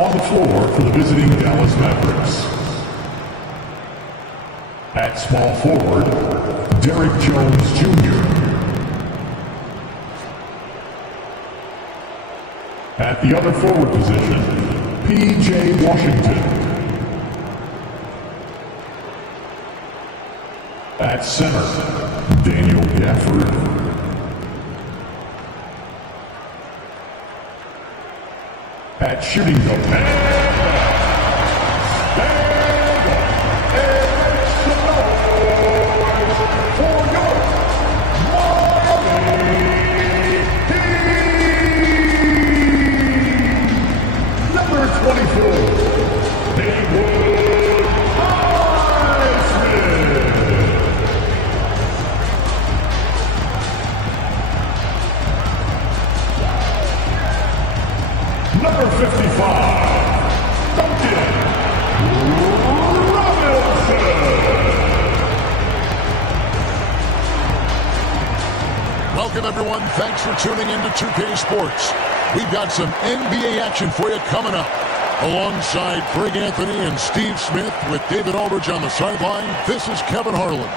On the floor for the visiting Dallas Mavericks. At small forward, Derrick Jones Jr. At the other forward position, P.J. Washington. At center, Daniel Gafford. At shooting guard, number 55, Duncan Robinson. Welcome, everyone. Thanks for tuning in to 2K Sports. We've got some NBA action for you coming up. Alongside Greg Anthony and Steve Smith with David Aldridge on the sideline, this is Kevin Harlan.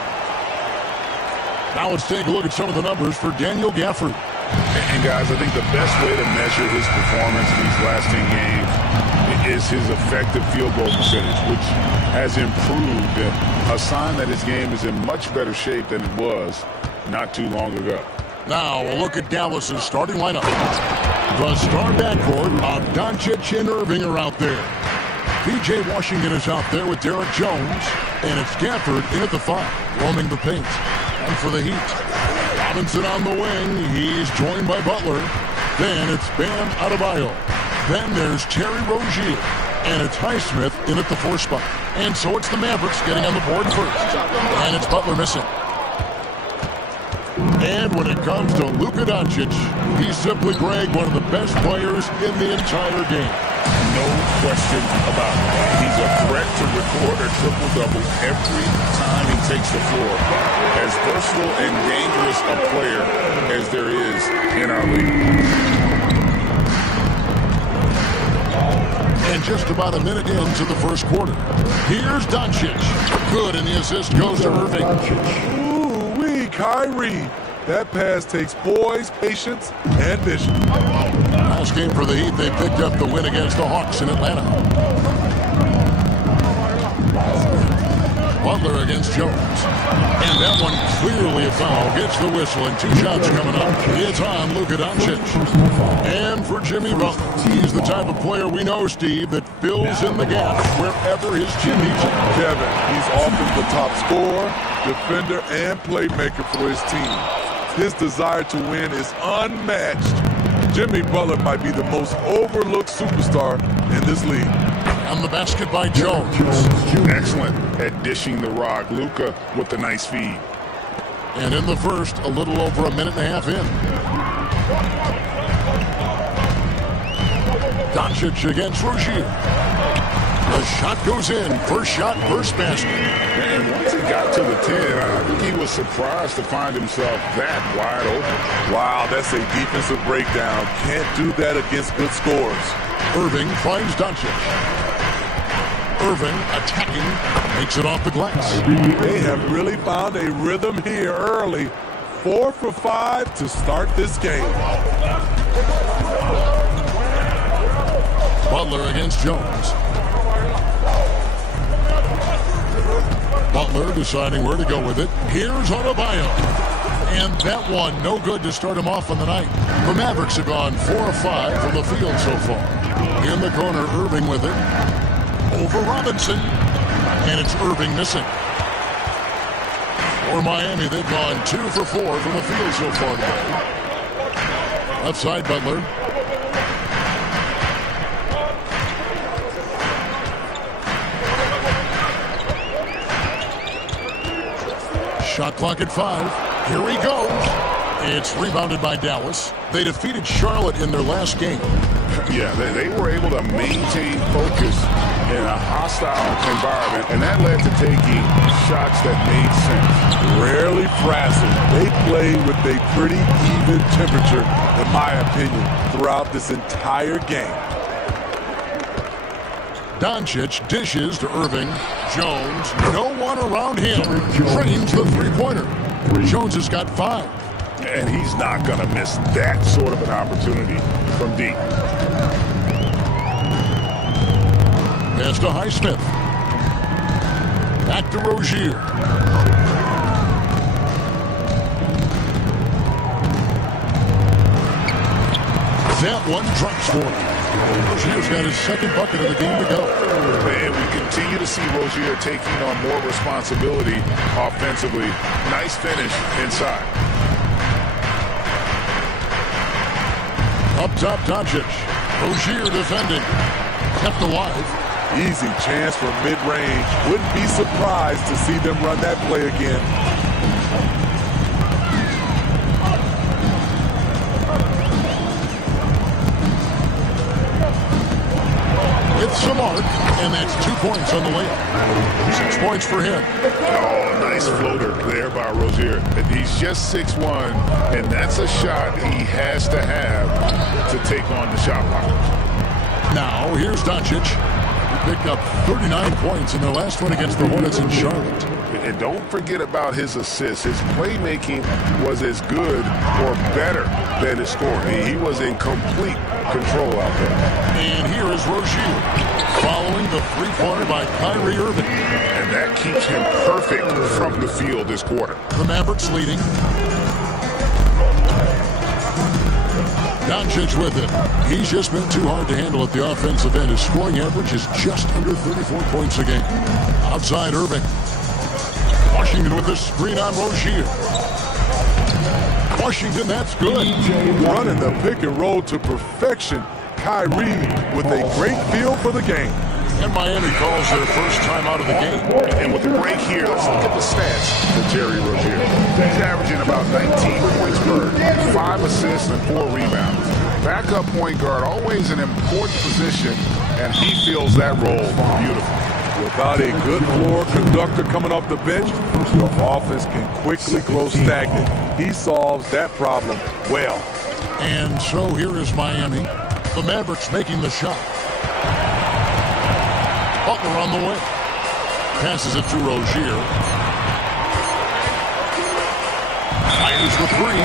Now let's take a look at some of the numbers for Daniel Gafford. And guys, I think the best way to measure his performance in these last 10 games is his effective field goal percentage, which has improved, a sign that his game is in much better shape than it was not too long ago. Now a look at Dallas's starting lineup. The star backcourt of Doncic and Irving are out there. P.J. Washington is out there with Derrick Jones, and it's Gafford in at the 5, roaming the paint. And for the Heat, Robinson on the wing. He's joined by Butler. Then it's Bam Adebayo. Then there's Terry Rozier. And it's Highsmith in at the 4 spot. And so it's the Mavericks getting on the board first. And it's Butler missing. And when it comes to Luka Doncic, he's simply, Greg, one of the best players in the entire game. No question about it. He's a threat to record a triple-double every time he takes the floor. As versatile and dangerous a player as there is in our league. And just about a minute into the first quarter. Here's Doncic. Good, and the assist goes to Irving. Ooh-wee, Kyrie. That pass takes poise, patience, and vision. Last game for the Heat, they picked up the win against the Hawks in Atlanta. Butler against Jones. And that one clearly a foul. Gets the whistle and 2 shots coming up. It's on Luka Doncic. And for Jimmy Butler, he's the type of player we know, Steve, that fills in the gaps wherever his team needs it. Kevin, he's often the top scorer, defender, and playmaker for his team. His desire to win is unmatched. Jimmy Butler might be the most overlooked superstar in this league. On the basket by Jones. Excellent at dishing the rock. Luka with the nice feed. And in the first, a little over a minute and a half in. Doncic against Rozier. The shot goes in. First shot, first basket. And once he got to the 10, I think he was surprised to find himself that wide open. Wow, that's a defensive breakdown. Can't do that against good scores. Irving finds Doncic. Irving attacking, makes it off the glass. They have really found a rhythm here early. 4 for 5 to start this game. Butler against Jones. Butler deciding where to go with it. Here's Adebayo. And that one, no good to start him off on the night. The Mavericks have gone 4 of 5 from the field so far. In the corner, Irving with it. Over Robinson. And it's Irving missing. For Miami, they've gone 2 for 4 from the field so far today. Left side, Butler. Shot clock at 5. Here he goes. It's rebounded by Dallas. They defeated Charlotte in their last game. Yeah, they were able to maintain focus in a hostile environment, and that led to taking shots that made sense. Rarely frazzled. They played with a pretty even temperature, in my opinion, throughout this entire game. Doncic dishes to Irving. Jones, no one around him. Drains the three-pointer. Jones has got 5. And he's not going to miss that sort of an opportunity from deep. Pass to Highsmith. Back to Rozier. That one drops for him. Rozier's got his second bucket of the game to go. And we continue to see Rozier taking on more responsibility offensively. Nice finish inside. Up top, Doncic. Rozier defending. Kept alive. Easy chance for mid-range. Wouldn't be surprised to see them run that play again. It's Samart, and that's 2 points on the layup. 6 points for him. Oh, nice floater there by Rozier. And he's just 6'1", and that's a shot he has to have to take on the shot clock. Now, here's Doncic. He picked up 39 points in their last one against the Hornets in Charlotte. And don't forget about his assists. His playmaking was as good or better than his scoring. He was in complete control out there. And here is Rozier, following the three-pointer by Kyrie Irving. And that keeps him perfect from the field this quarter. The Mavericks leading. Doncic with it. He's just been too hard to handle at the offensive end. His scoring average is just under 34 points a game. Outside Irving. Washington with the screen on Rozier. Washington, that's good. Running the pick and roll to perfection. Kyrie with a great feel for the game. And Miami calls their first time out of the game. And with the break here, let's look at the stats for Terry Rozier. He's averaging about 19 points per, 5 assists and 4 rebounds. Backup point guard, always an important position, and he fills that role beautifully. Without a good floor conductor coming off the bench, the offense can quickly grow stagnant. He solves that problem well. And so here is Miami. The Mavericks making the shot. Butler on the way. Passes it to Rozier. Fires the three.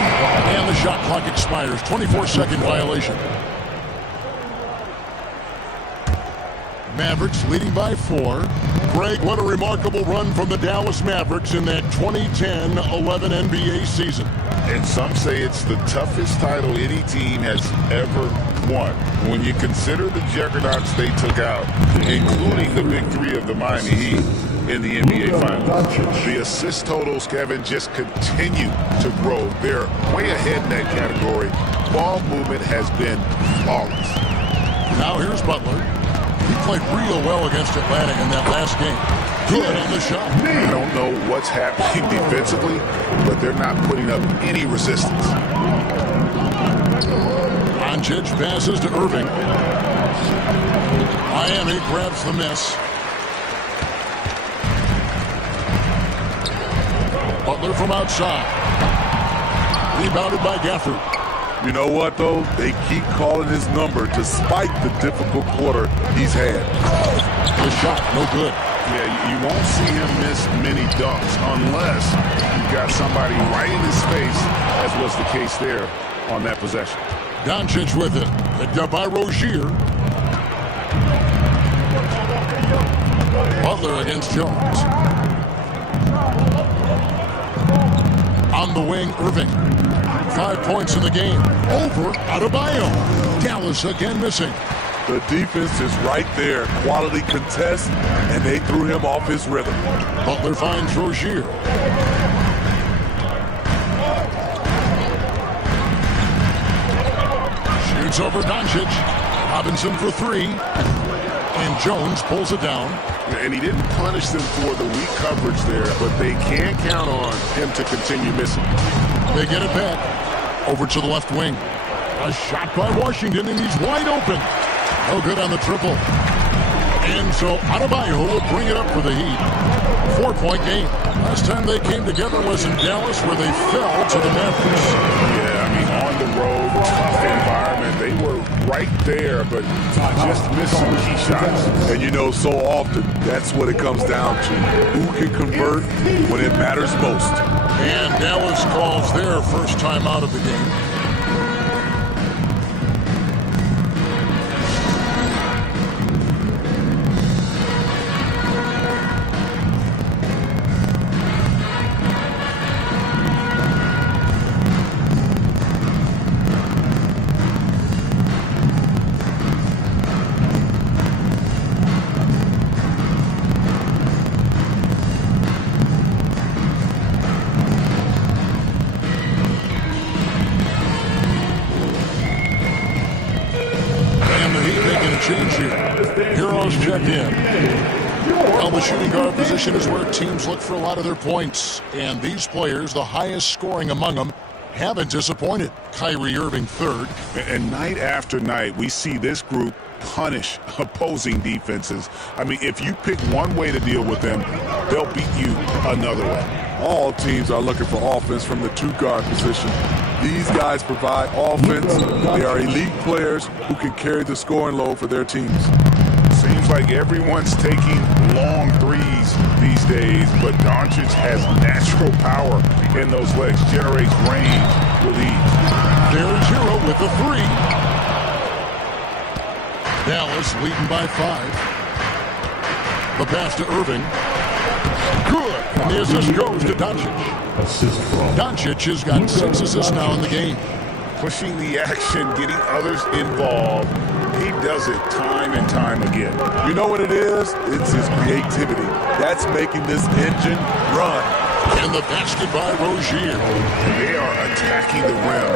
And the shot clock expires. 24-second violation. Mavericks leading by 4. Greg, what a remarkable run from the Dallas Mavericks in that 2010-11 NBA season. And some say it's the toughest title any team has ever won. When you consider the juggernauts they took out, including the big 3 of the Miami Heat in the NBA Finals. The assist totals, Kevin, just continue to grow. They're way ahead in that category. Ball movement has been flawless. Now here's Butler. He played real well against Atlanta in that last game. Good on the shot. I don't know what's happening defensively, but they're not putting up any resistance. Doncic passes to Irving. Miami grabs the miss. Butler from outside. Rebounded by Gafford. You know what, though? They keep calling his number despite the difficult quarter he's had. The shot, no good. Yeah, you won't see him miss many dunks unless you've got somebody right in his face, as was the case there on that possession. Doncic with it. Picked up by Rozier. Butler against Jones. On the wing, Irving. 5 points in the game. Over Adebayo. Dallas again missing. The defense is right there. Quality contest, and they threw him off his rhythm. Butler finds Rozier. Shoots over Doncic. Robinson for 3. And Jones pulls it down. And he didn't punish them for the weak coverage there, but they can't count on him to continue missing. They get it back. Over to the left wing. A shot by Washington, and he's wide open. No good on the triple. And so Adebayo will bring it up for the Heat. 4-point game. Last time they came together was in Dallas, where they fell to the Mavericks. Yeah, I mean, on the road, tough environment. They were right there, but just missed some key shots. And you know, so often, that's what it comes down to. Who can convert when it matters most? And Dallas calls their first time out of the game. Change here. Heroes check in. Well, the shooting guard position is where teams look for a lot of their points. And these players, the highest scoring among them, haven't disappointed. Kyrie Irving third. And night after night, we see this group punish opposing defenses. I mean, if you pick one way to deal with them, they'll beat you another way. All teams are looking for offense from the two-guard position. These guys provide offense. They are elite players who can carry the scoring load for their teams. Seems like everyone's taking long threes these days, but Doncic has natural power in those legs, generates range with ease. There's Hero with the three. Dallas leading by 5. The pass to Irving. Good. And the assist goes to Doncic. Assist from Doncic has got 6 assists now in the game. Pushing the action, getting others involved. He does it time and time again. You know what it is? It's his creativity. That's making this engine run. And the basket by Rozier. They are attacking the rim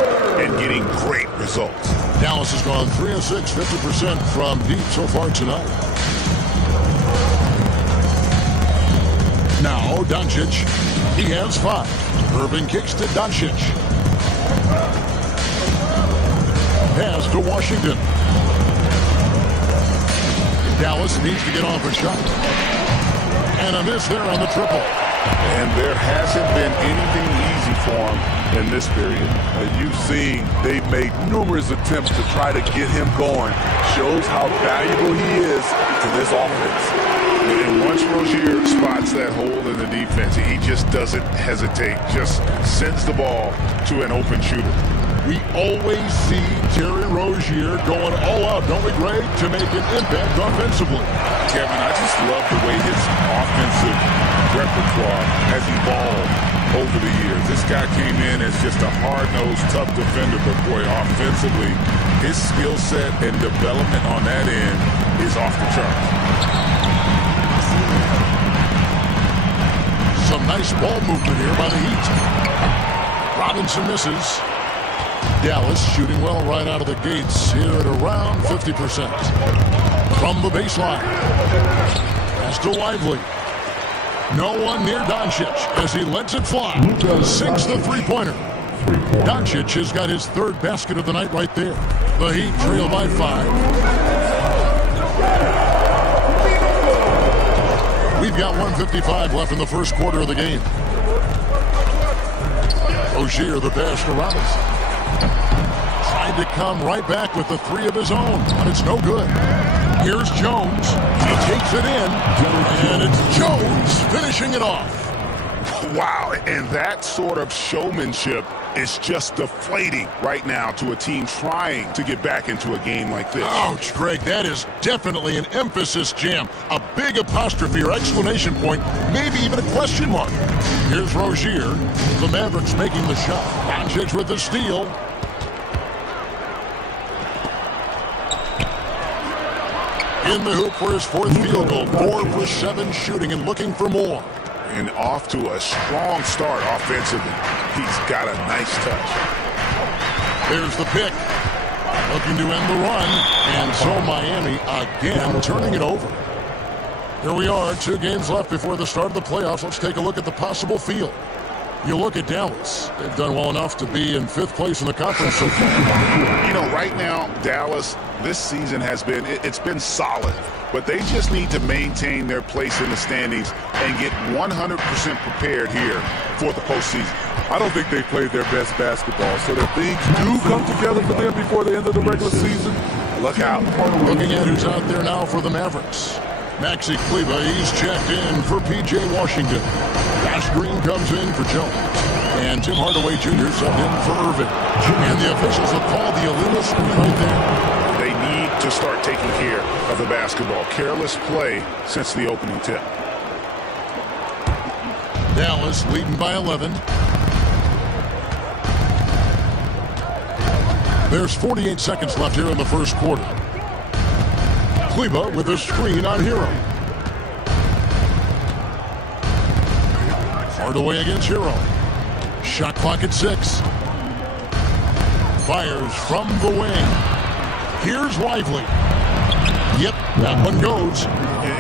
and getting great results. Dallas has gone 3 of 6, 50% from deep so far tonight. Now Doncic, he has 5. Irving kicks to Doncic. Pass to Washington. Dallas needs to get off a shot. And a miss there on the triple. And there hasn't been anything easy for him in this period. You've seen they've made numerous attempts to try to get him going. Shows how valuable he is to this offense. And once Rozier spots that hole in the defense, he just doesn't hesitate, just sends the ball to an open shooter. We always see Terry Rozier going all out, don't we, Greg, to make an impact offensively. Kevin, I just love the way his offensive repertoire has evolved over the years. This guy came in as just a hard-nosed, tough defender, but boy, offensively, his skill set and development on that end is off the charts. Some nice ball movement here by the Heat. Robinson misses. Dallas shooting well right out of the gates here at around 50%. From the baseline. Pass to Lively. No one near Doncic as he lets it fly. Sinks the three-pointer. Doncic has got his 3rd basket of the night right there. The Heat trail by 5. We've got 1:55 left in the first quarter of the game. Rozier, the pass to Robinson. Tried to come right back with the 3 of his own, but it's no good. Here's Jones. He takes it in, and it's Jones finishing it off. Wow, and that sort of showmanship is just deflating right now to a team trying to get back into a game like this. Ouch, Greg, that is definitely an emphasis jam. A big apostrophe or exclamation point, maybe even a question mark. Here's Rozier. The Mavericks making the shot. Doncic with the steal. In the hoop for his 4th field goal. 4 for 7 shooting and looking for more. And off to a strong start offensively. He's got a nice touch. There's the pick. Looking to end the run. And so Miami again turning it over. Here we are, 2 games left before the start of the playoffs. Let's take a look at the possible field. You look at Dallas. They've done well enough to be in 5th place in the conference so far. You know, right now, Dallas this season has been, it's been solid. But they just need to maintain their place in the standings and get 100% prepared here for the postseason. I don't think they played their best basketball, so that things do come together for them before the end of the regular season. Look out. Looking at who's out there now for the Mavericks. Maxi Kleber, he's checked in for P.J. Washington. Josh Green comes in for Jones. And Tim Hardaway Jr. subbed in for Irving. And the officials have called the illegal screen right there. They need to start taking care of the basketball. Careless play since the opening tip. Dallas leading by 11. There's 48 seconds left here in the first quarter. Kleber with a screen on Hero. Hardaway against Hero. Shot clock at 6. Fires from the wing. Here's Lively. Yep, that one goes.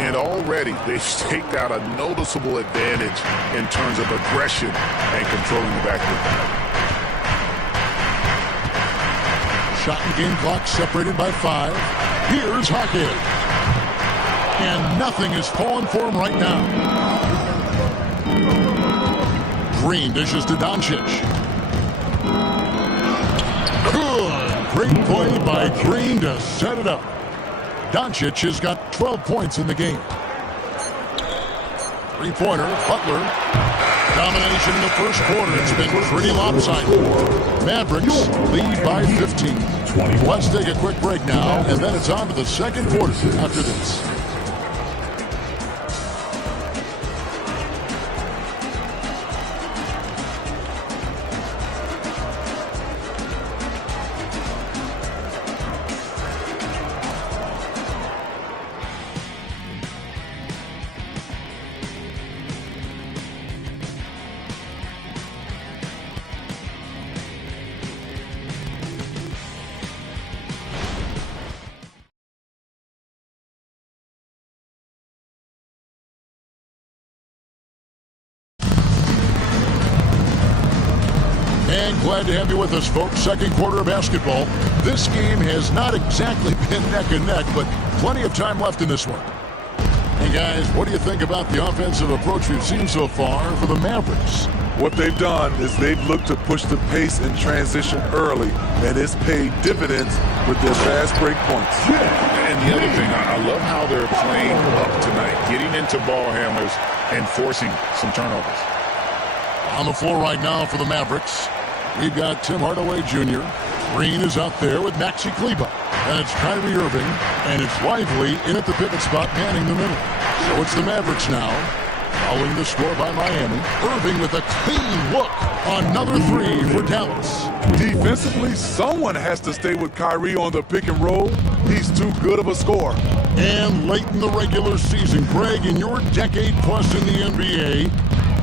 And already they've staked out a noticeable advantage in terms of aggression and controlling the backcourt. Shot and game clock separated by 5. Here's Hawkins. And nothing is falling for him right now. Green dishes to Doncic. Good. Great play by Green to set it up. Doncic has got 12 points in the game. Three-pointer, Butler. Domination in the first quarter. It's been pretty lopsided. Mavericks lead by 15. Let's take a quick break now, and then it's on to the second quarter after this. And glad to have you with us, folks. Second quarter of basketball. This game has not exactly been neck and neck, but plenty of time left in this one. Hey, guys, what do you think about the offensive approach we've seen so far for the Mavericks? What they've done is they've looked to push the pace in transition early, and it's paid dividends with their fast break points. And the other thing, I love how they're playing up tonight, getting into ball handlers and forcing some turnovers. On the floor right now for the Mavericks, we've got Tim Hardaway Jr. Green is out there with Maxi Kleber. And it's Kyrie Irving, and it's Lively in at the pivot spot, manning the middle. So it's the Mavericks now, following the score by Miami. Irving with a clean look. Another three for Dallas. Defensively, someone has to stay with Kyrie on the pick and roll. He's too good of a scorer. And late in the regular season, Greg, in your decade plus in the NBA,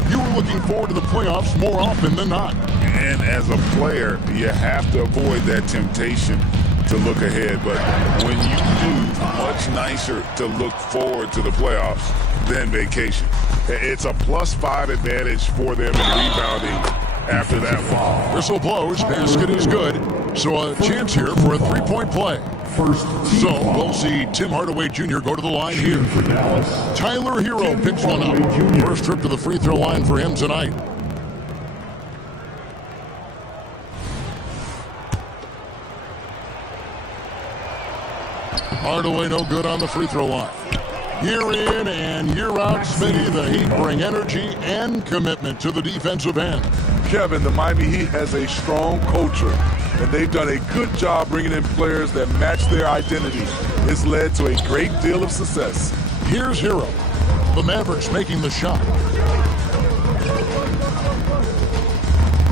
you were looking forward to the playoffs more often than not. And as a player, you have to avoid that temptation to look ahead. But when you do, much nicer to look forward to the playoffs than vacation. It's a +5 advantage for them in rebounding after that fall. Whistle blows, basket is good. So a chance here for a three-point play. So we'll see Tim Hardaway Jr. go to the line here. Tyler Hero picks one up. First trip to the free throw line for him tonight. Hardaway no good on the free throw line. Year in and year out, Smitty, the Heat bring energy and commitment to the defensive end. Kevin, the Miami Heat has a strong culture, and they've done a good job bringing in players that match their identity. It's led to a great deal of success. Here's Hero. The Mavericks making the shot.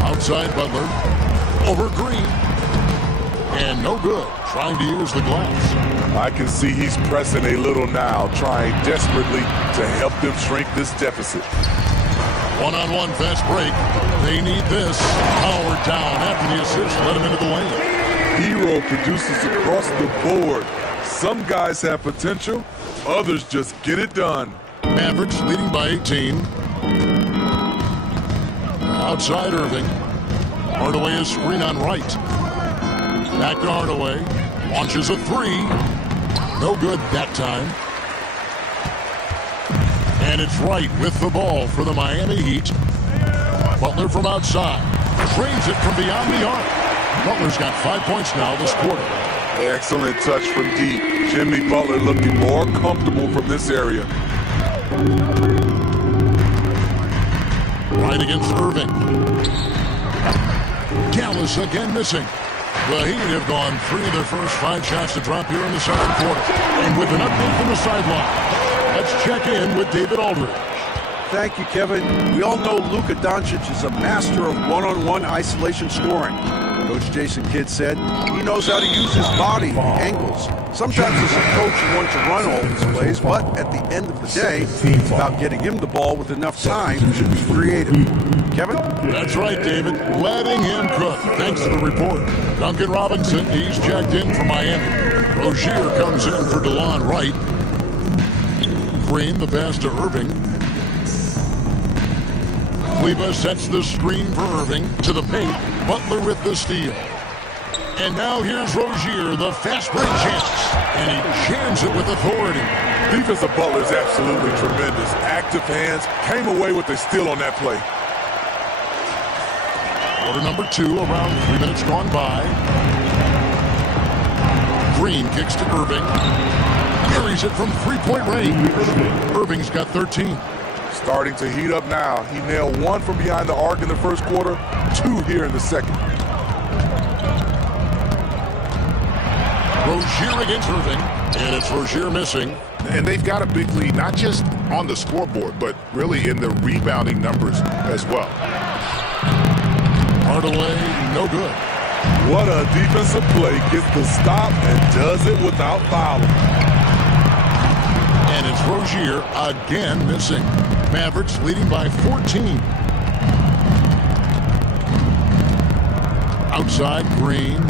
Outside Butler. Over Green. And no good. Trying to use the glass. I can see he's pressing a little now, trying desperately to help them shrink this deficit. One-on-one fast break. They need this. Howard down after the assist. Let him into the lane. Hero produces across the board. Some guys have potential. Others just get it done. Mavericks leading by 18. Outside Irving. Hardaway is screen on right. Back to Hardaway. Launches a three. No good that time. And it's right with the ball for the Miami Heat. Butler from outside. Drains it from beyond the arc. Butler's got 5 points now this quarter. Excellent touch from deep. Jimmy Butler looking more comfortable from this area. Right against Irving. Gallus again missing. The Heat have gone 3 of their first 5 shots to drop here in the second quarter. And with an update from the sideline, let's check in with David Aldridge. Thank you, Kevin. We all know Luka Doncic is a master of one-on-one isolation scoring. Coach Jason Kidd said he knows how to use his body and angles. Sometimes as a coach you want to run all these plays, but at the end of the day, it's about getting him the ball with enough time to be creative. Kevin? That's right, David. Letting him cook. Thanks to the report. Duncan Robinson, he's checked in for Miami. Rozier comes in for DeLon Wright. Green, the pass to Irving. Kleba sets the screen for Irving to the paint. Butler with the steal. And now here's Rozier, the fast break chance. And he jams it with authority. Defensive Butler is absolutely tremendous. Active hands, came away with a steal on that play. Quarter number 2, around 3 minutes gone by. Green kicks to Irving. Carries it from three-point range. Irving's got 13. Starting to heat up now. He nailed 1 from behind the arc in the first quarter, 2 here in the second. Rozier against Irving, and it's Rozier missing. And they've got a big lead, not just on the scoreboard, but really in the rebounding numbers as well. Hardaway, no good. What a defensive play. Gets the stop and does it without fouling. And it's Rozier again missing. Mavericks leading by 14. Outside, Green.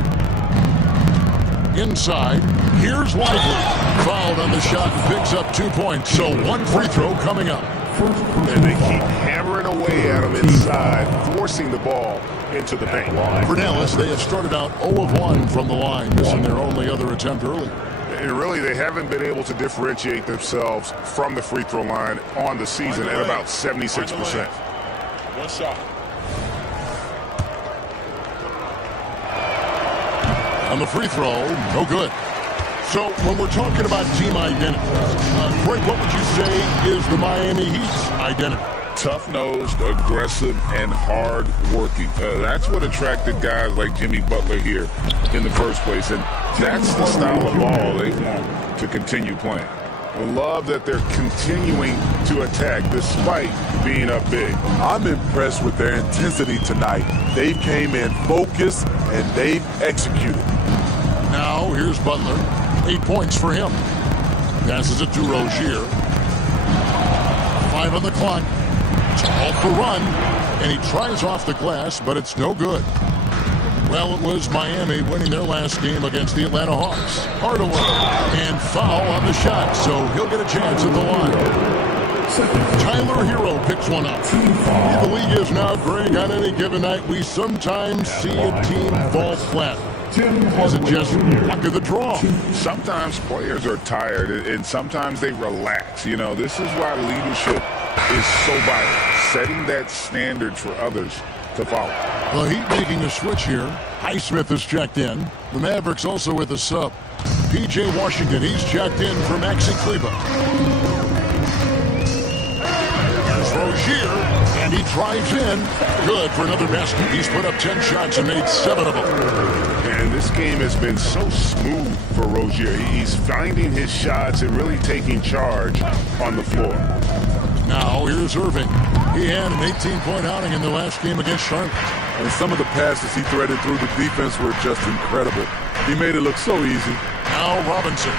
Inside, here's Lively. Fouled on the shot and picks up 2 points. So 1 free throw coming up. And they keep hammering away at him inside, forcing the ball into the paint. For Dallas, they have started out 0 of 1 from the line, missing their only other attempt early. And really, they haven't been able to differentiate themselves from the free throw line on the season at about 76%. One shot. On the free throw, no good. So when we're talking about team identity, Greg, what would you say is the Miami Heat's identity? Tough-nosed, aggressive, and hard-working. That's what attracted guys like Jimmy Butler here in the first place, and that's the style of ball they want to continue playing. I love that they're continuing to attack despite being up big. I'm impressed with their intensity tonight. They came in focused and they've executed. Now here's Butler. 8 points for him. Passes it to Rozier. 5 on the clock. To halt the run, and he tries off the glass, but it's no good. Well, it was Miami winning their last game against the Atlanta Hawks. Hardaway, and foul on the shot, so he'll get a chance at the line. Tyler Hero picks one up. The league is now, Greg, on any given night, we sometimes see a team fall flat. Is it just luck of the draw? Sometimes players are tired, and sometimes they relax. You know, this is why leadership is so vital, setting that standard for others to follow. The Heat making a switch here. Highsmith is checked in. The Mavericks also with a sub. P.J. Washington, he's checked in for Maxi Kleba. Here's Rozier, and he drives in. Good for another basket. He's put up 10 shots and made 7 of them. And this game has been so smooth for Rozier. He's finding his shots and really taking charge on the floor. Now here's Irving. He had an 18-point outing in the last game against Charlotte. And some of the passes he threaded through the defense were just incredible. He made it look so easy. Now Robinson,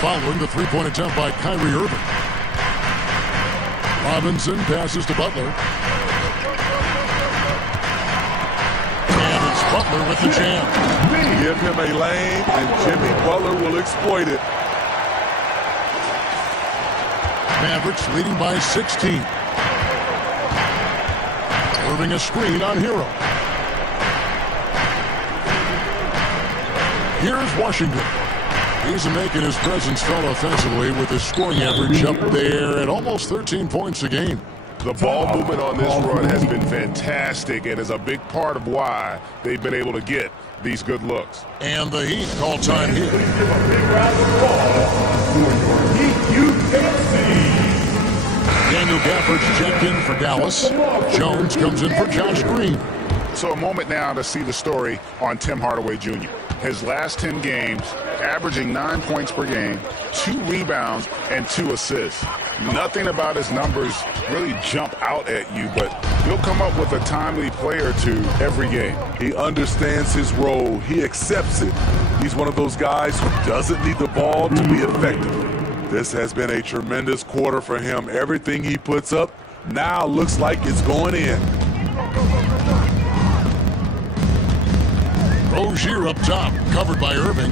following the three-point attempt by Kyrie Irving. Robinson passes to Butler. And it's Butler with the jam. Give him a lane, and Jimmy Butler will exploit it. Mavericks leading by 16. Irving a screen on Hero. Here's Washington. He's making his presence felt offensively with his scoring average up there at almost 13 points a game. The ball movement on this run has been fantastic and is a big part of why they've been able to get these good looks. And the Heat call time here. Daniel Gafford's checked in for Dallas. Jones comes in for Josh Green. So a moment now to see the story on Tim Hardaway Jr. His last 10 games, averaging 9 points per game, 2 rebounds, and 2 assists. Nothing about his numbers really jump out at you, but he'll come up with a timely play or two every game. He understands his role. He accepts it. He's one of those guys who doesn't need the ball to be effective. This has been a tremendous quarter for him. Everything he puts up now looks like it's going in. Rozier up top, covered by Irving.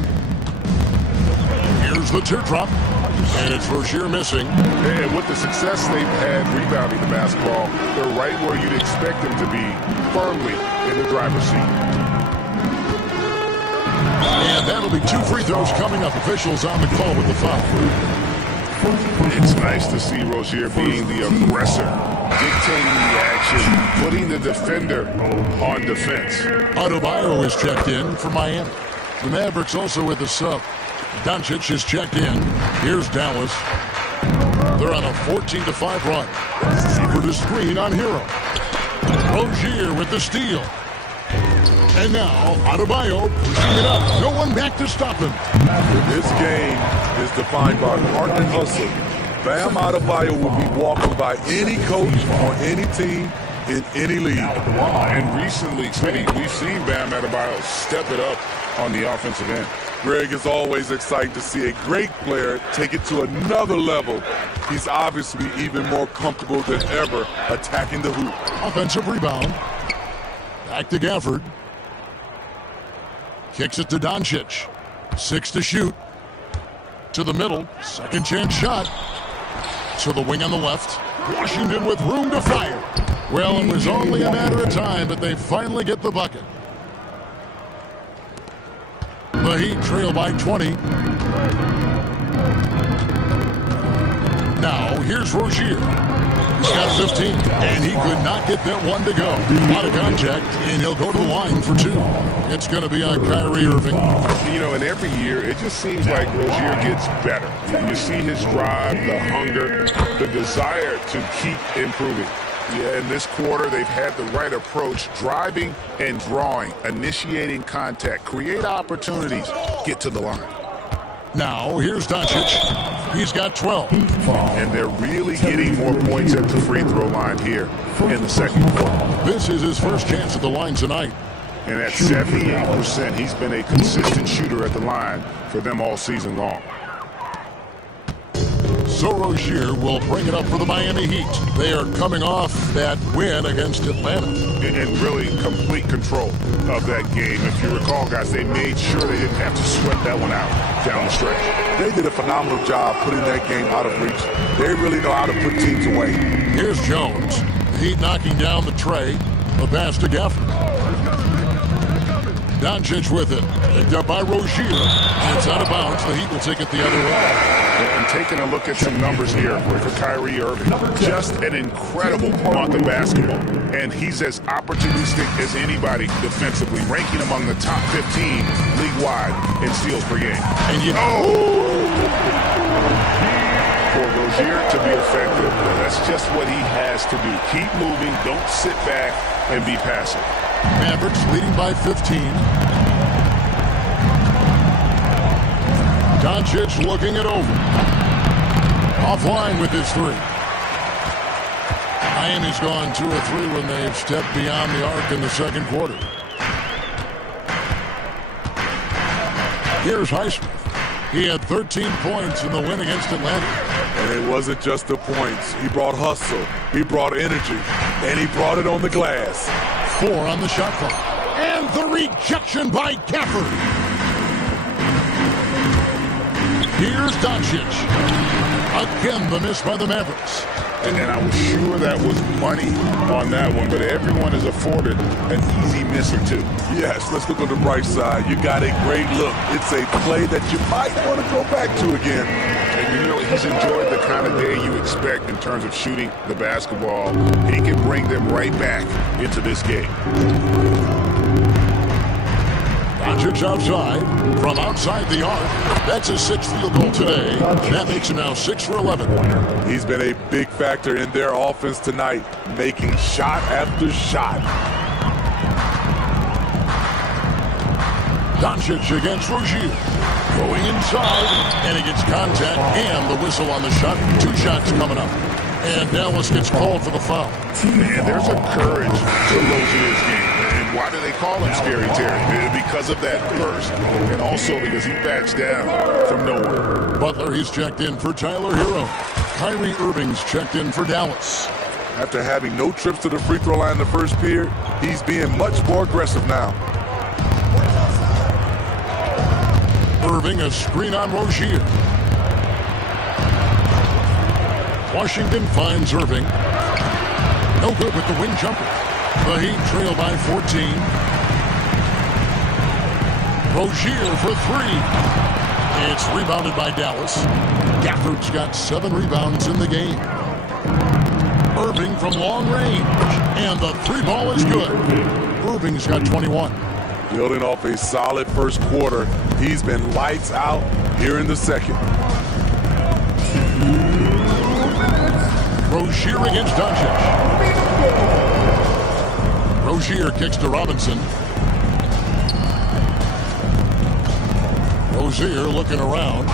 Here's the teardrop, and it's Rozier missing. And with the success they've had rebounding the basketball, they're right where you'd expect them to be, firmly in the driver's seat. And that'll be 2 free throws coming up. Officials on the call with the foul. It's nice to see Rozier being the aggressor, dictating the action, putting the defender on defense. Adebayo is checked in for Miami. The Mavericks also with the sub. Doncic is checked in. Here's Dallas. They're on a 14-5 run. For the screen on Hero. Rozier with the steal. And now Adebayo pushing it up. No one back to stop him. This game is defined by heart and hustle. Bam Adebayo will be walking by any coach on any team in any league. And recently, Smitty, we've seen Bam Adebayo step it up on the offensive end. Greg is always excited to see a great player take it to another level. He's obviously even more comfortable than ever attacking the hoop. Offensive rebound. Back to Gafford. Kicks it to Doncic. 6 to shoot. To the middle. Second chance shot. To the wing on the left. Washington with room to fire. Well, it was only a matter of time, but they finally get the bucket. The Heat trail by 20. Now, here's Rozier. He's got 15, and he could not get that one to go. A lot of contact, and he'll go to the line for 2. It's going to be on Kyrie Irving. You know, and every year, it just seems like Rozier gets better. You see his drive, the hunger, the desire to keep improving. Yeah, in this quarter, they've had the right approach, driving and drawing, initiating contact, create opportunities, get to the line. Now, here's Doncic. He's got 12. And they're really getting more points at the free throw line here in the second quarter. This is his first chance at the line tonight. And at 78%, he's been a consistent shooter at the line for them all season long. So Rozier will bring it up for the Miami Heat. They are coming off that win against Atlanta. And really complete control of that game. If you recall, guys, they made sure they didn't have to sweat that one out down the stretch. They did a phenomenal job putting that game out of reach. They really know how to put teams away. Here's Jones. Heat knocking down the tray. The pass to Gafford. Doncic with it. Picked up by Rozier. And it's out of bounds. The Heat will take it the other way. And taking a look at some numbers here for Kyrie Irving. Just an incredible month of basketball. And he's as opportunistic as anybody defensively, ranking among the top 15 league-wide in steals per game. And you For Rozier to be effective, that's just what he has to do. Keep moving, don't sit back and be passive. Mavericks leading by 15. Doncic looking it over. Offline with his 3. Miami's gone 2 or 3 when they've stepped beyond the arc in the second quarter. Here's Highsmith. He had 13 points in the win against Atlanta. And it wasn't just the points. He brought hustle, he brought energy, and he brought it on the glass. 4 on the shot clock. And the rejection by Gafford. Here's Doncic. Again, the miss by the Mavericks. And I was sure that was money on that one, but everyone is afforded an easy miss or two. Yes, let's look on the bright side. You got a great look. It's a play that you might want to go back to again. And you know, he's enjoyed the kind of day you expect in terms of shooting the basketball. He can bring them right back into this game. Doncic outside, from outside the arc. That's his sixth field goal today. That makes him now 6 for 11. He's been a big factor in their offense tonight, making shot after shot. Doncic against Rozier. Going inside, and he gets contact and the whistle on the shot. 2 shots coming up. And Dallas gets called for the foul. Man, there's a courage to Rozier's game. And why do they call him Scary Terry? Because of that burst, and also because he backs down from nowhere. Butler, he's checked in for Tyler Hero. Kyrie Irving's checked in for Dallas. After having no trips to the free throw line in the first period, he's being much more aggressive now. Irving, a screen on Rozier. Washington finds Irving. No good with the wing jumper. The Heat trail by 14. Rozier for 3. It's rebounded by Dallas. Gafford's got 7 rebounds in the game. Irving from long range. And the 3 ball is good. Irving's got 21. Building off a solid first quarter, he's been lights out here in the second. Rozier against Doncic. Rozier kicks to Robinson. Rozier looking around.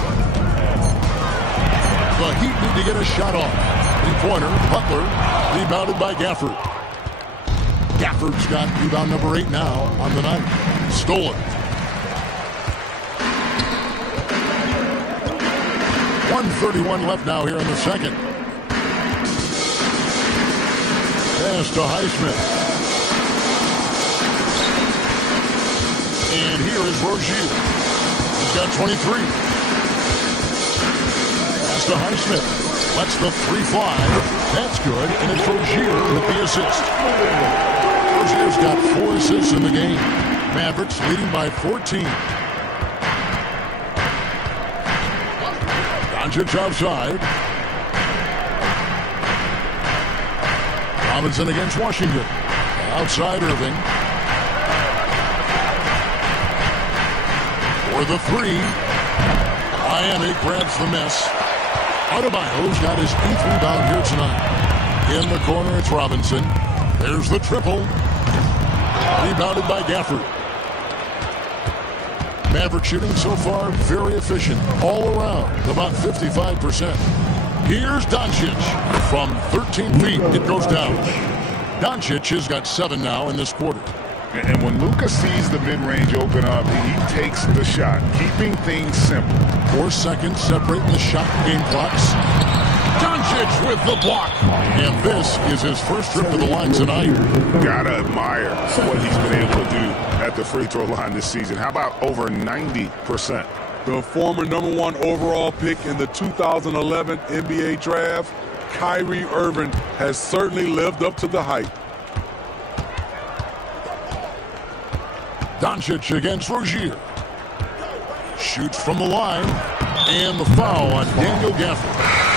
The Heat need to get a shot off. 3-pointer, Butler, rebounded by Gafford. Gafford's got rebound number 8 now on the night. Stolen. 1:31 left now here in the second. Pass to Highsmith. And here is Rozier. He's got 23. Pass to Highsmith. Lets the 3 fly. That's good, and it's Rozier with the assist. Rozier's got 4 assists in the game. Mavericks leading by 14. Doncic outside. Robinson against Washington. Outside Irving. For the 3. Miami grabs the miss. Adebayo's got his 8th rebound here tonight. In the corner, it's Robinson. There's the triple. Rebounded by Gafford. Maverick shooting so far very efficient. All around, about 55%. Here's Doncic. From 13 feet, it goes down. Doncic has got 7 now in this quarter. And when Luka sees the mid-range open up, he takes the shot, keeping things simple. 4 seconds separating the shot game clocks. Doncic with the block. And this is his first trip to the line tonight. Gotta admire what he's been able to do at the free throw line this season. How about over 90%? The former #1 overall pick in the 2011 NBA draft, Kyrie Irving has certainly lived up to the hype. Doncic against Rozier. Shoots from the line. And the foul on Daniel Gafford.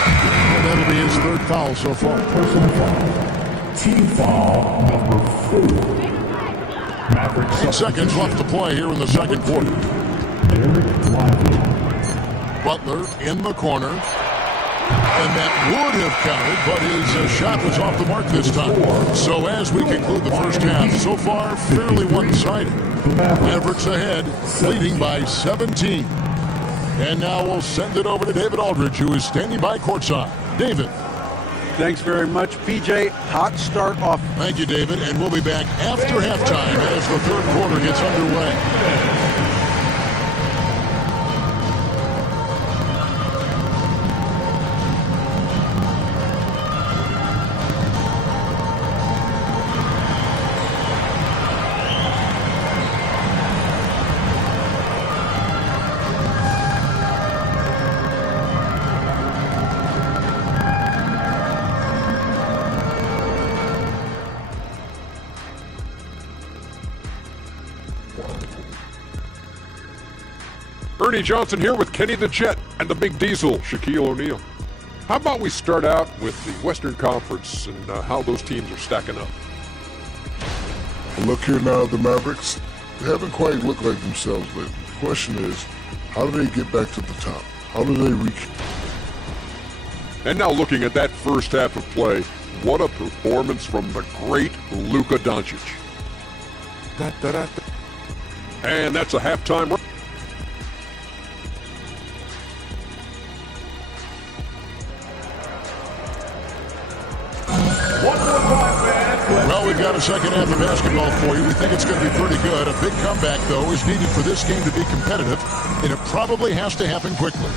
And that'll be his 3rd foul so far. Personal foul. Team foul number 4. Mavericks. 8 seconds left to play here in the second quarter. Butler in the corner. And that would have counted, but his shot was off the mark this time. So as we conclude the first half, so far fairly one-sided. Mavericks ahead, leading by 17. And now we'll send it over to David Aldridge, who is standing by courtside. David. Thanks very much, PJ. Hot start off. Thank you, David. And we'll be back after halftime as the 3rd quarter gets underway. Ernie Johnson here with Kenny the Jet and the Big Diesel, Shaquille O'Neal. How about we start out with the Western Conference and how those teams are stacking up? Look here now, the Mavericks. They haven't quite looked like themselves lately. The question is, how do they get back to the top? How do they reach? And now looking at that first half of play, what a performance from the great Luka Doncic. And that's a halftime run. Well, we've got a second half of basketball for you. We think it's going to be pretty good. A big comeback, though, is needed for this game to be competitive, and it probably has to happen quickly.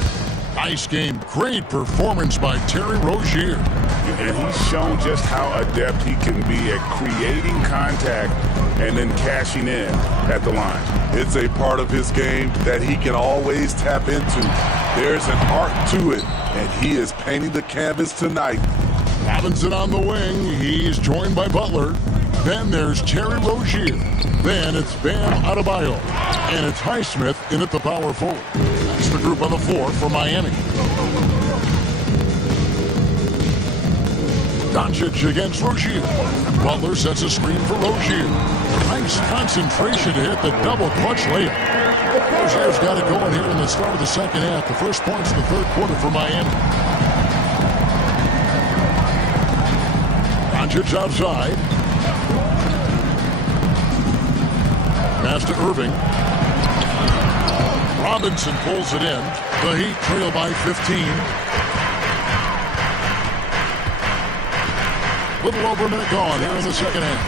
Nice game. Great performance by Terry Rozier. And he's shown just how adept he can be at creating contact and then cashing in at the line. It's a part of his game that he can always tap into. There's an art to it, and he is painting the canvas tonight. Robinson on the wing. He's joined by Butler. Then there's Terry Rozier. Then it's Bam Adebayo. And it's Highsmith in at the power forward. That's the group on the floor for Miami. Doncic against Rozier. Butler sets a screen for Rozier. Nice concentration to hit the double clutch layup. Rozier's got it going here in the start of the second half. The first points in the third quarter for Miami. Doncic outside. Pass to Irving. Robinson pulls it in. The Heat trail by 15. Little over a minute gone here in the second half.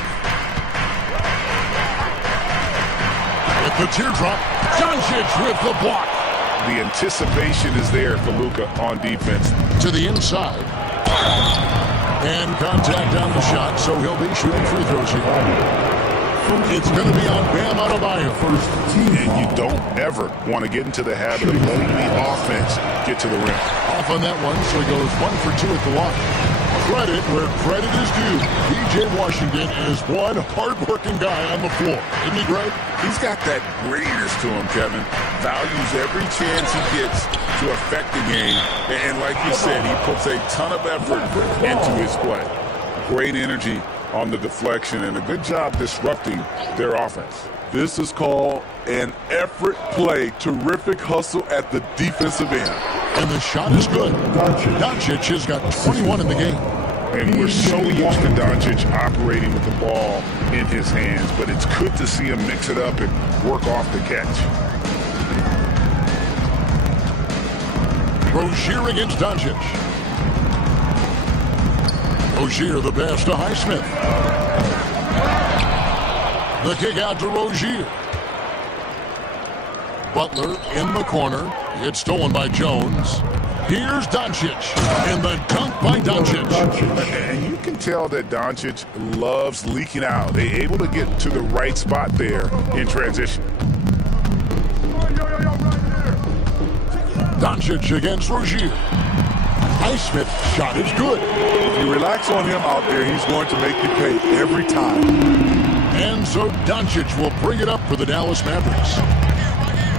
With the teardrop, Doncic with the block. The anticipation is there for Luka on defense. To the inside. And contact on the shot, so he'll be shooting free throws here. It's going to be on Bam Adebayo. And you don't ever want to get into the habit of letting the offense get to the rim. Off on that one, so he goes 1 for 2 at the line. Credit where credit is due. P.J. Washington is one hard-working guy on the floor. Isn't he great? He's got that grittiness to him, Kevin. Values every chance he gets to affect the game. And like you said, he puts a ton of effort into his play. Great energy on the deflection and a good job disrupting their offense. This is called an effort play. Terrific hustle at the defensive end. And the shot is good. Doncic has got 21 in the game. And we're so used to Doncic operating with the ball in his hands, but it's good to see him mix it up and work off the catch. Rozier against Doncic. Rozier the pass to Highsmith. The kick out to Rozier. Butler in the corner. It's stolen by Jones. Here's Doncic. And the dunk by Doncic. And you can tell that Doncic loves leaking out. They're able to get to the right spot there in transition. Doncic against Rozier. Highsmith's shot is good. If you relax on him out there, he's going to make you pay every time. And so Doncic will bring it up for the Dallas Mavericks.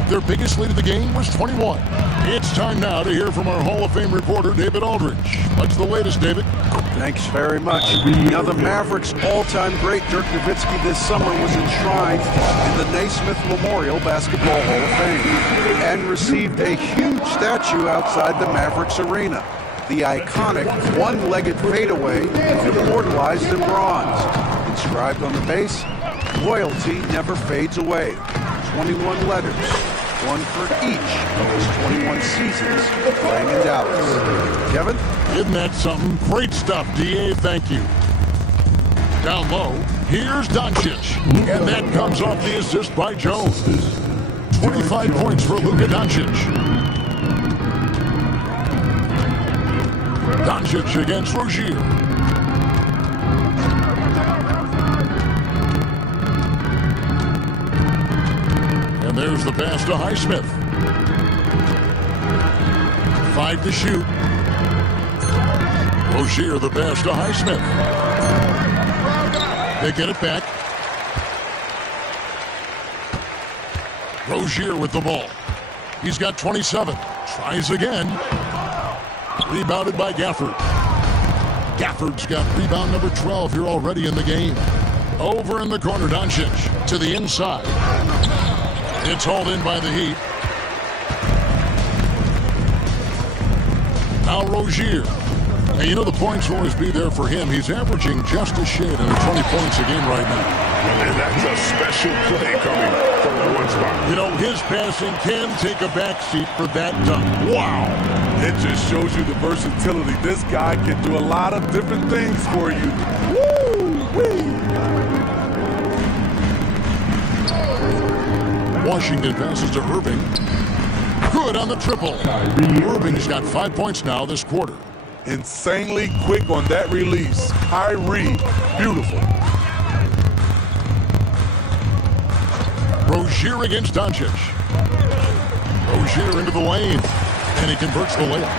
Their biggest lead of the game was 21. It's time now to hear from our Hall of Fame reporter, David Aldridge. What's the latest, David? Thanks very much. Now, the Mavericks' all-time great Dirk Nowitzki this summer was enshrined in the Naismith Memorial Basketball Hall of Fame and received a huge statue outside the Mavericks arena. The iconic one-legged fadeaway immortalized in bronze. Inscribed on the base, loyalty never fades away. 21 letters, one for each of his 21 seasons playing in Dallas. Kevin? Isn't that something? Great stuff, D.A. Thank you. Down low, here's Doncic. And that comes off the assist by Jones. 25 points for Luka Doncic. Doncic against Rozier. And there's the pass to Highsmith. 5 to shoot. Rozier the pass to Highsmith. They get it back. Rozier with the ball. He's got 27. Tries again. Rebounded by Gafford. Gafford's got rebound number 12 here already in the game. Over in the corner, Doncic to the inside. It's hauled in by the Heat. Now Rozier. And you know the points will always be there for him. He's averaging just a shade under 20 points a game right now. And that's a special play coming from the one spot. You know, his passing can take a backseat for that dunk. Wow. It just shows you the versatility. This guy can do a lot of different things for you. Woo-wee. Washington passes to Irving. Good on the triple. Irving's got 5 points now this quarter. Insanely quick on that release. Kyrie, beautiful. Rozier against Doncic. Rozier into the lane. And he converts the layup.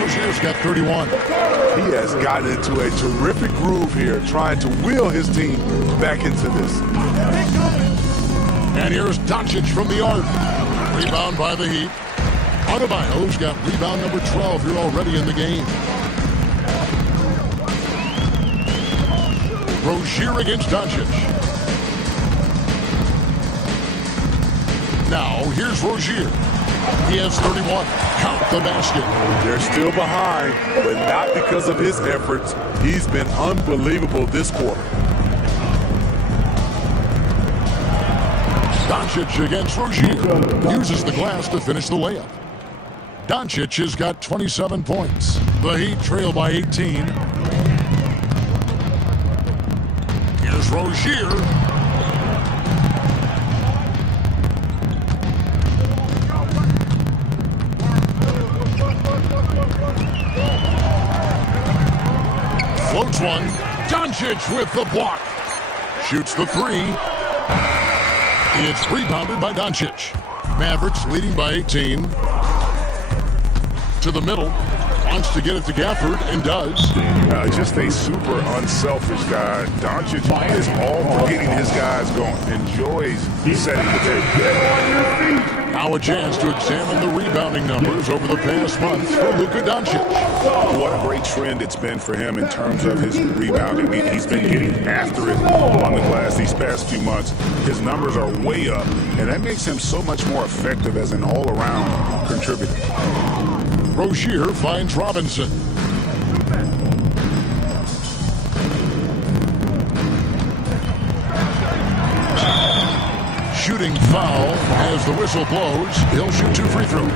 Rozier's got 31. He has gotten into a terrific groove here, trying to wheel his team back into this. And here's Doncic from the arc. Rebound by the Heat. Adebayo's got rebound number 12 here already in the game. Rozier against Doncic. Now, here's Rozier. He has 31. Count the basket. They're still behind, but not because of his efforts. He's been unbelievable this quarter. Doncic against Rozier. Uses the glass to finish the layup. Doncic has got 27 points. The Heat trail by 18. Here's Rozier. Floats one. Doncic with the block. Shoots the three. It's rebounded by Doncic. Mavericks leading by 18. To the middle. Wants to get it to Gafford and does. Just a super unselfish guy. Doncic is all for getting his guys going. Enjoys setting the table. Now a chance to examine the rebounding numbers over the past month for Luka Doncic. What a great trend it's been for him in terms of his rebounding. He's been getting after it on the glass these past few months. His numbers are way up, and that makes him so much more effective as an all-around contributor. Rozier finds Robinson. Shooting foul as the whistle blows. He'll shoot 2 free throws.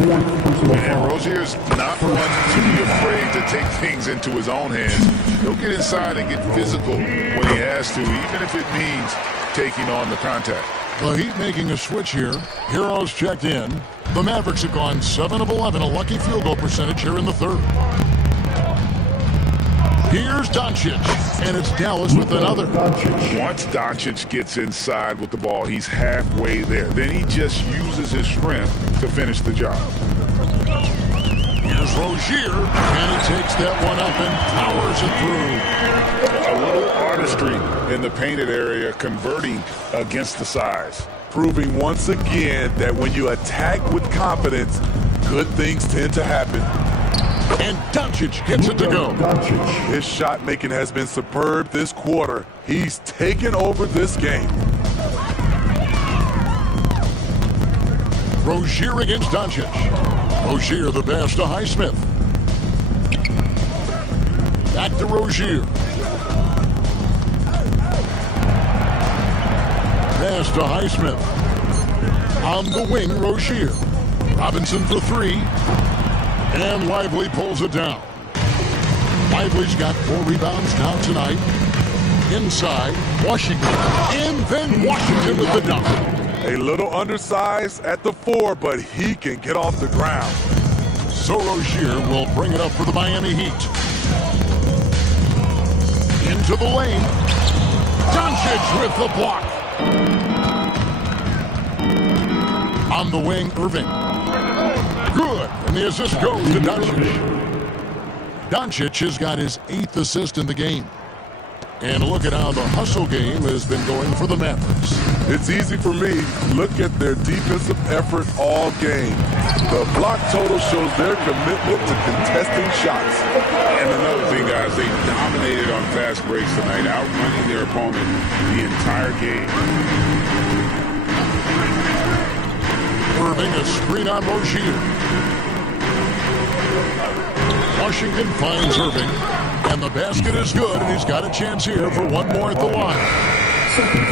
And Rozier's not one to be afraid to take things into his own hands. He'll get inside and get physical when he has to, even if it means taking on the contact. The Heat making a switch here. Heroes checked in. The Mavericks have gone 7 of 11, a lucky field goal percentage here in the third. Here's Doncic, and it's Dallas with another. Once Doncic gets inside with the ball, he's halfway there. Then he just uses his strength to finish the job. Here's Rozier, and he takes that one up and powers it through. A little artistry in the painted area, converting against the size. Proving once again that when you attack with confidence, good things tend to happen. And Doncic gets it to go. His shot making has been superb this quarter. He's taken over this game. Rozier against Doncic. Rozier the pass to Highsmith. Back to Rozier. Pass to Highsmith. On the wing, Rozier. Robinson for 3. And Lively pulls it down. Lively's got 4 rebounds now tonight. Inside, Washington. And then Washington with the dunk. A little undersized at the 4, but he can get off the ground. So Rozier will bring it up for the Miami Heat. Into the lane. Doncic with the block. On the wing, Irving. Good. And the assist goes to Doncic. Doncic has got his 8th assist in the game. And look at how the hustle game has been going for the Mavericks. It's easy for me. Look at their defensive effort all game. The block total shows their commitment to contesting shots. And another thing, guys, they dominated on fast breaks tonight, outrunning their opponent the entire game. Irving, a screen on Rozier. Washington finds Irving, and the basket is good, and he's got a chance here for one more at the line.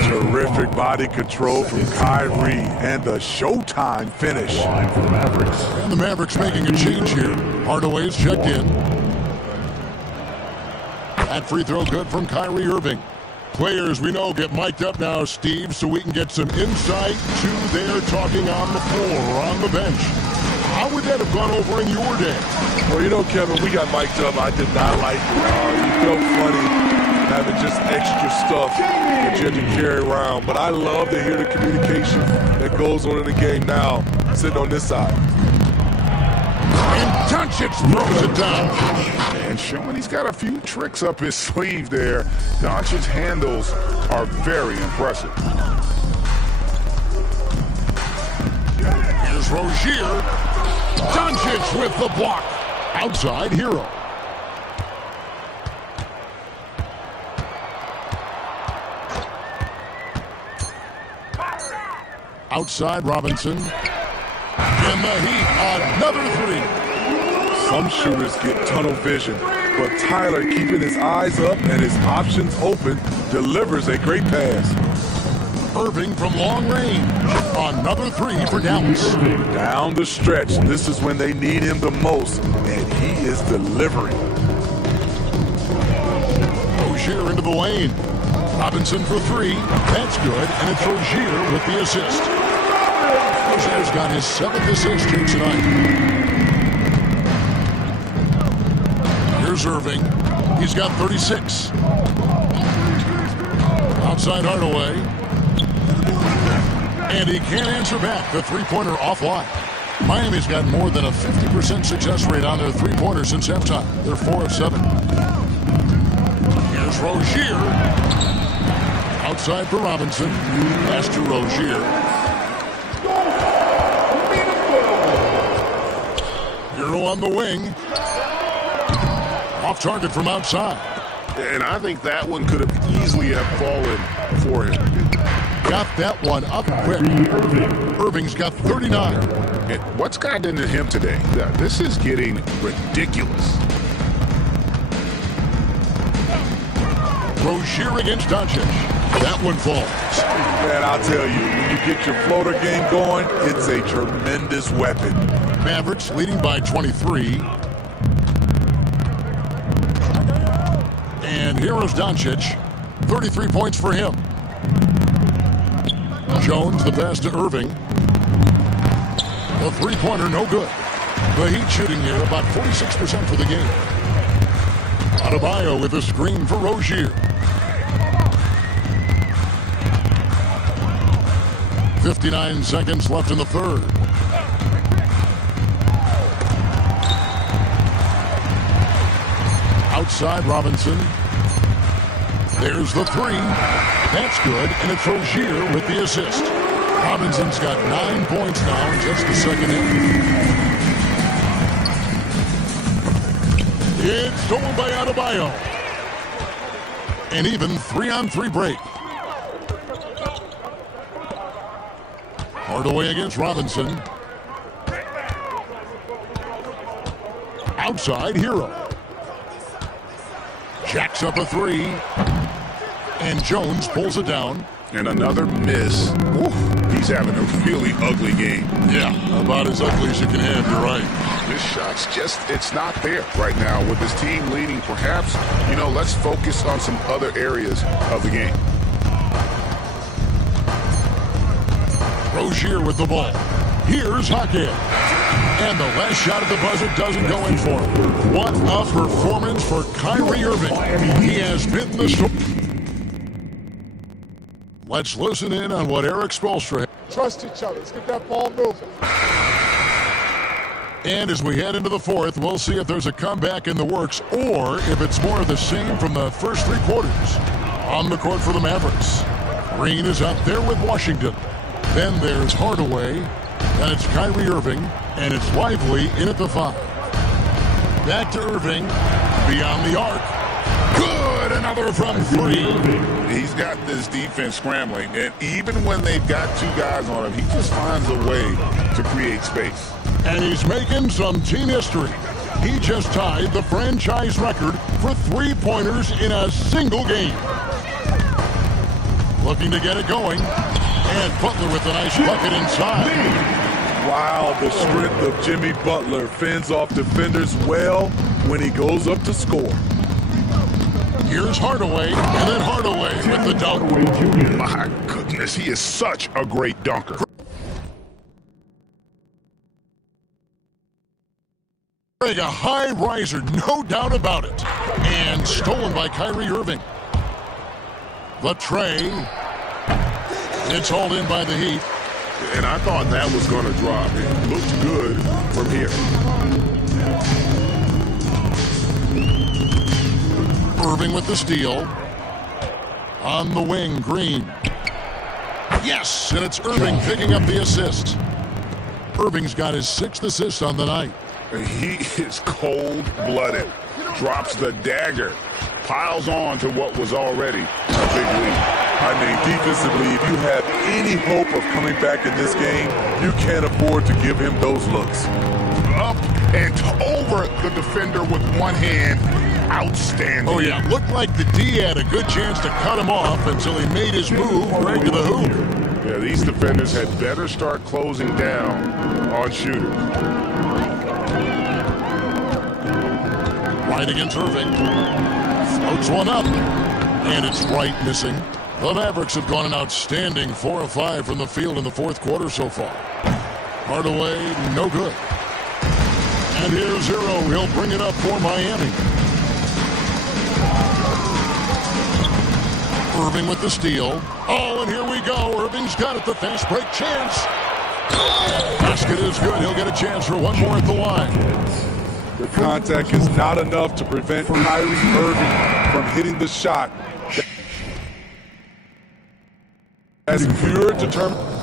Terrific body control from Kyrie, and the showtime finish. Line for the Mavericks. And the Mavericks making a change here. Hardaway's checked in. That free throw good from Kyrie Irving. Players we know get mic'd up now, Steve, so we can get some insight to their talking on the floor or on the bench. How would that have gone over in your day? Well, you know, Kevin, we got mic'd up. I did not like it. You felt funny having just extra stuff that you had to carry around. But I love to hear the communication that goes on in the game now, sitting on this side. And Doncic throws it down. And showing he's got a few tricks up his sleeve there. Doncic's handles are very impressive. Here's Rozier. Doncic with the block. Outside Hero. Outside Robinson. In the Heat, another three. Some shooters get tunnel vision, but Tyler, keeping his eyes up and his options open, delivers a great pass. Irving from long range. Another three for Dallas. Down the stretch, this is when they need him the most, and he is delivering. Rozier into the lane. Robinson for three. That's good, and it's Rozier with the assist. Rozier's got his 7th assist here tonight. Here's Irving. He's got 36. Outside Hardaway. And he can't answer back. The three-pointer offline. Miami's got more than a 50% success rate on their three-pointers since halftime. They're 4 of 7. Here's Rozier. Outside for Robinson. Pass to Rozier. Hero on the wing. Off target from outside. And I think that one could have easily have fallen for him. Got that one up quick. Irving's got 39. And what's gotten into him today? This is getting ridiculous. Rozier against Doncic. That one falls. Man, I'll tell you, when you get your floater game going, it's a tremendous weapon. Mavericks leading by 23. And here is Doncic. 33 points for him. Jones, the pass to Irving. The three-pointer, no good. The Heat shooting here about 46% for the game. Adebayo with a screen for Rozier. 59 seconds left in the third. Outside Robinson. There's the three. That's good, and it's Rozier with the assist. Robinson's got 9 points now in just the second half. It's stolen by Adebayo. An even 3-on-3 break. Hardaway against Robinson. Outside Hero. Jacks up a three. And Jones pulls it down. And another miss. Oof, he's having a really ugly game. Yeah, about as ugly as you can have, you're right. This shot's just, it's not there right now with this team leading. Perhaps, let's focus on some other areas of the game. Rozier with the ball. Here's Hackett. And the last shot at the buzzer doesn't go in for him. What a performance for Kyrie Irving. He has been the story. Let's listen in on what Eric Spoelstra. Trust each other. Let's get that ball moving. And as we head into the fourth, we'll see if there's a comeback in the works or if it's more of the same from the first three quarters. On the court for the Mavericks. Green is up there with Washington. Then there's Hardaway. Then it's Kyrie Irving. And it's Lively in at the 5. Back to Irving. Beyond the arc. Good! Another from 3. He's got this defense scrambling, and even when they've got 2 guys on him, he just finds a way to create space. And he's making some team history. He just tied the franchise record for 3-pointers in a single game. Looking to get it going. And Butler with a nice bucket inside. Wow, the strength of Jimmy Butler fends off defenders well when he goes up to score. Here's Hardaway, and then Hardaway with the dunk. My goodness, he is such a great dunker. A high riser, no doubt about it. And stolen by Kyrie Irving. The tray. It's hauled in by the Heat. And I thought that was going to drop. It looked good from here. Irving with the steal. On the wing, Green. Yes, and it's Irving picking up the assist. Irving's got his 6th assist on the night. He is cold-blooded. Drops the dagger. Piles on to what was already a big lead. I mean, defensively, if you have any hope of coming back in this game, you can't afford to give him those looks. Up and over the defender with one hand. Outstanding. Oh, yeah. Looked like the D had a good chance to cut him off until he made his move right to the hoop. Yeah, these defenders had better start closing down on shooters. Right against Irving. Floats one up. And it's right missing. The Mavericks have gone an outstanding 4 of 5 from the field in the 4th quarter so far. Hardaway, no good. And here's Zero. He'll bring it up for Miami. Irving with the steal. Oh, and here we go. Irving's got it. The fast break chance. Basket is good. He'll get a chance for one more at the line. The contact is not enough to prevent Kyrie Irving from hitting the shot. As pure determination.